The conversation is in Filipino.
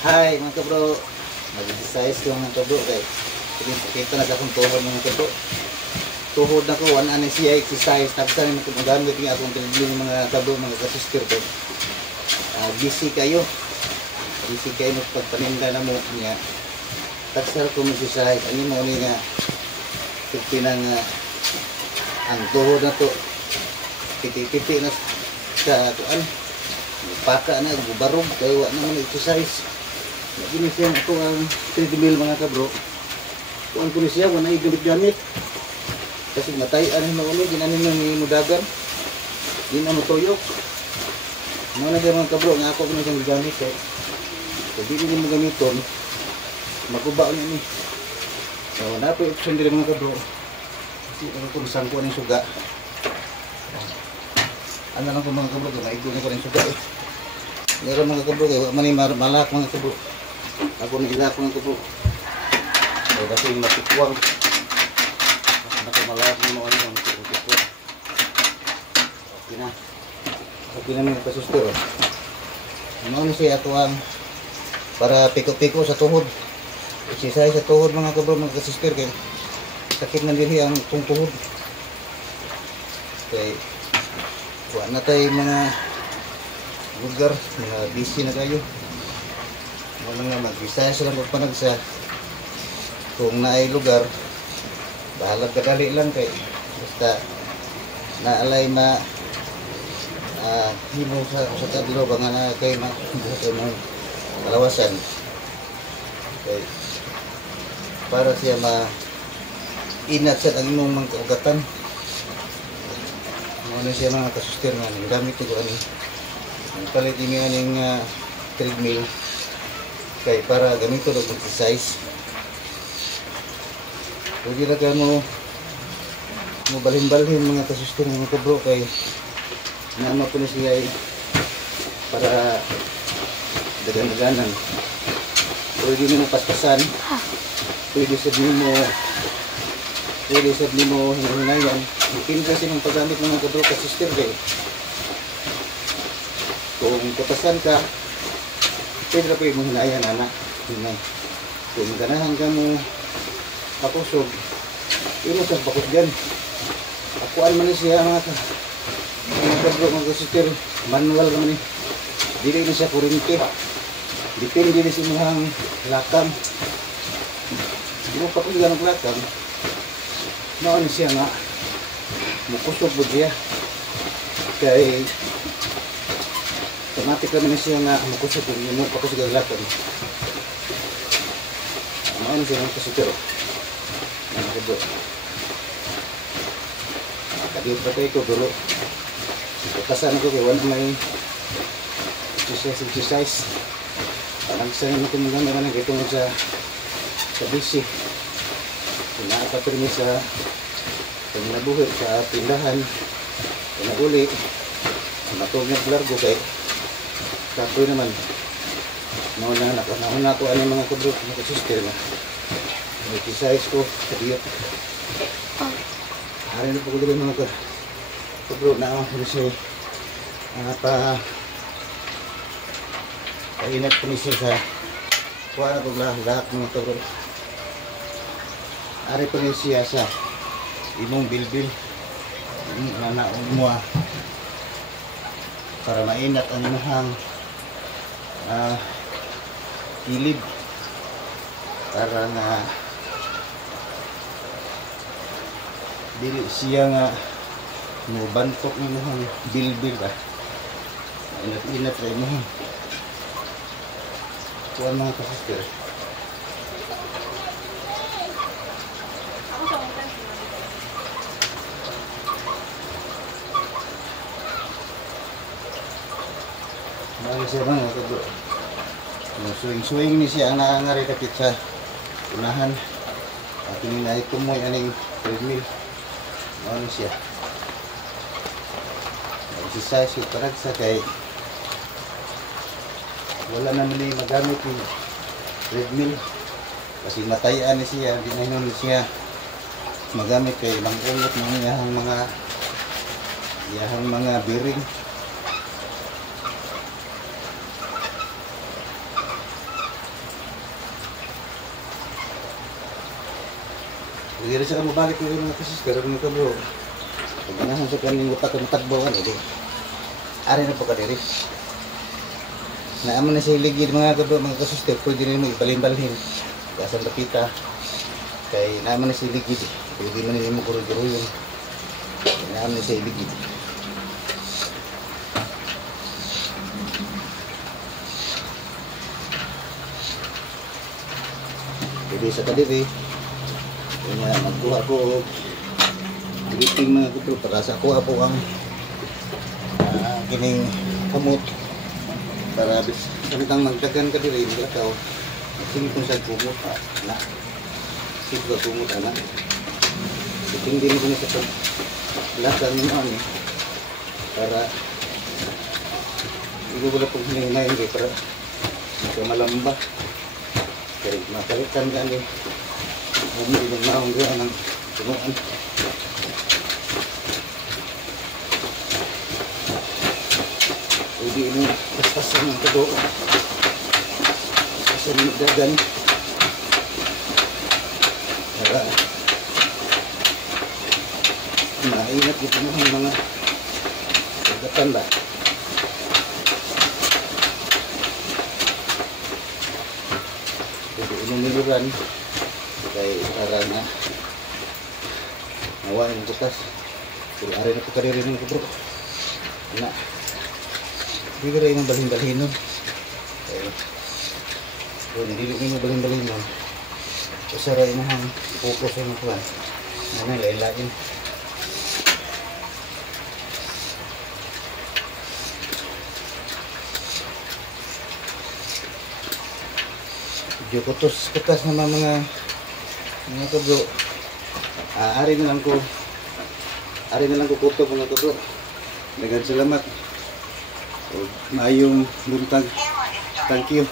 Hi mga kabro, mag-exercise ko mga kabro kay kita na akong tuhod mga kabro. Tuhod na ko, ano siya exercise, tapos na magamit nga akong treadmill mga kabro, mga kasister ko. Busy kayo magpagpaninda na mo niya. Tapos ko mag-exercise, ano mo nga, pinang ang tuhod na to, piti-piti na sa tuan, paka na, gubarog, kaya wala naman exercise. Ginisyan ako ang treadmill mga kabro. Kung ko siya, wala gamit-gamit. Kasi matayan na kami, ginanin ng mudagan. Di na matuyok. Mga na mga kabro, nga ako na siyang gamit. So, di rin mo gamiton. Maguba ko niya. So, nato option din mga kabro. Kasi ako kung saan ko ng suga. Ano lang ko mga kabro, maigo na ko ng suga eh. Meron mga kabro, kaya malak mga kabro. Ako na ila ko ng kabro. So, kasi matikwang. Nakamalak mo ano yung matikwang. Okay na. Okay na mga kasuster. Ano na siya ito ang para piko-piko sa tuhod. Exercise sa tuhod mga kabro, mga kasuster. Kaya sakit na diri ang itong tuhod. Okay. Wala na tayo mga lugar, mga busy na kayo. Wala nga mag-exercise lang pagpanag sa kung naay lugar, bahalag kadali lang kay basta naalay himo sa kadlo ba nga na kay kalawasan kay para siya inat sa ang imong mga kaugatan. Ano siya mga kasuster nga gamit ko ani ang palit ini aning treadmill kay para ganito daw mag-exercise. Pwede na ka mo balhin-balhin mga kasuster mga kabro kay nama po na siya para dagan-daganan. Pwede mo paspasan, pwede sabi mo hinayan. Pwede kasi ng paggamit mga kabro kasuster kay kung papasan ka pwede na pwede mo hinayan anak. Kung ganahan ka mo pakusog, yun sa pakusgan. Akuan man siya mga kabro mga kasuster, manual naman eh. Dili na siya kurente. Depende din sa inyong lakam. Hindi mo pakusgan ng lakam. Noon siya nga, mukusog po siya. Kaya automatic naman siya nga mukusog kung yun mo pakusog ang lakam. Noon siya ng kasuster. Mga kabro. Kadi patay ko bro. Pagkasan ako kay wala may exercise. Nagsayin ako mga naman ito sa busy. Nakapatrin sa pagnabuhi sa tindahan. Pinaguli. Matog na largo kay kapoy naman. Nauna ako ano mga kabro, mga sister na. Exercise ko sa diyot. Hari na po ko dito mga kabro na ako siya painat po niya sa kuha na po lahat mga kabro. Hari po niya siya sa imong bilbil na naumwa para mainat ang imahang kilid para nga dili siya nga bantok ng imahang bilbil ba inat-inat rin mo kuha mga kasister. Mali siya mga kabro. Swing-swing ni siya ang nakangari kapit sa unahan. At hininahit ko mo yung treadmill. Ano siya. Exercise yung paragsa kay wala naman yung magamit yung treadmill. Kasi matayaan ni siya. Hindi na yun siya magamit kay mangungot ng iyahang mga bearing. Hindi rin siya mabalik ko rin mga kasis, pero mga kabro, pag ganahan sa kaning utak ang tagbawan, hindi. Ari na po ka diri. Naaman na siya ligid mga kabro, mga kasis, pwede rin mo ibalin-balhin. Kasang kapita, kay naaman na siya ligid, pwede man rin mo kuro-kuro yun. Naaman na siya ligid. Pwede sa kadiri, kaya magkuha ko gripping mga kabro para sa kuha po ang kining kamot para samtang magdagan ka diri lakaw singkong sa kumot na siguro kumot ana hindi mo kung sa lasan mo ani para igo wala pong hinayin kay para malamba kaya makalitan ka ni hindi mo maong gawin ng tunuan. Hindi ini paspasan ng tudo. Paspasan ng dagan. Para maingat dito ng mga dagatan ba. Jadi ini niluran kay para na nawa yung butas. Pero ari na po kariri ng kubro. Na hindi ka rin yung balhin-balhin nun. Kung hindi rin yung balhin-balhin nun, kasara yung mga focus yung mga kuwan. Ano yung lain-lain. Medyo kutas naman mga kabro. Ari na lang ko kuto mga kabro. Dagan salamat. Maayong buntag. Thank you.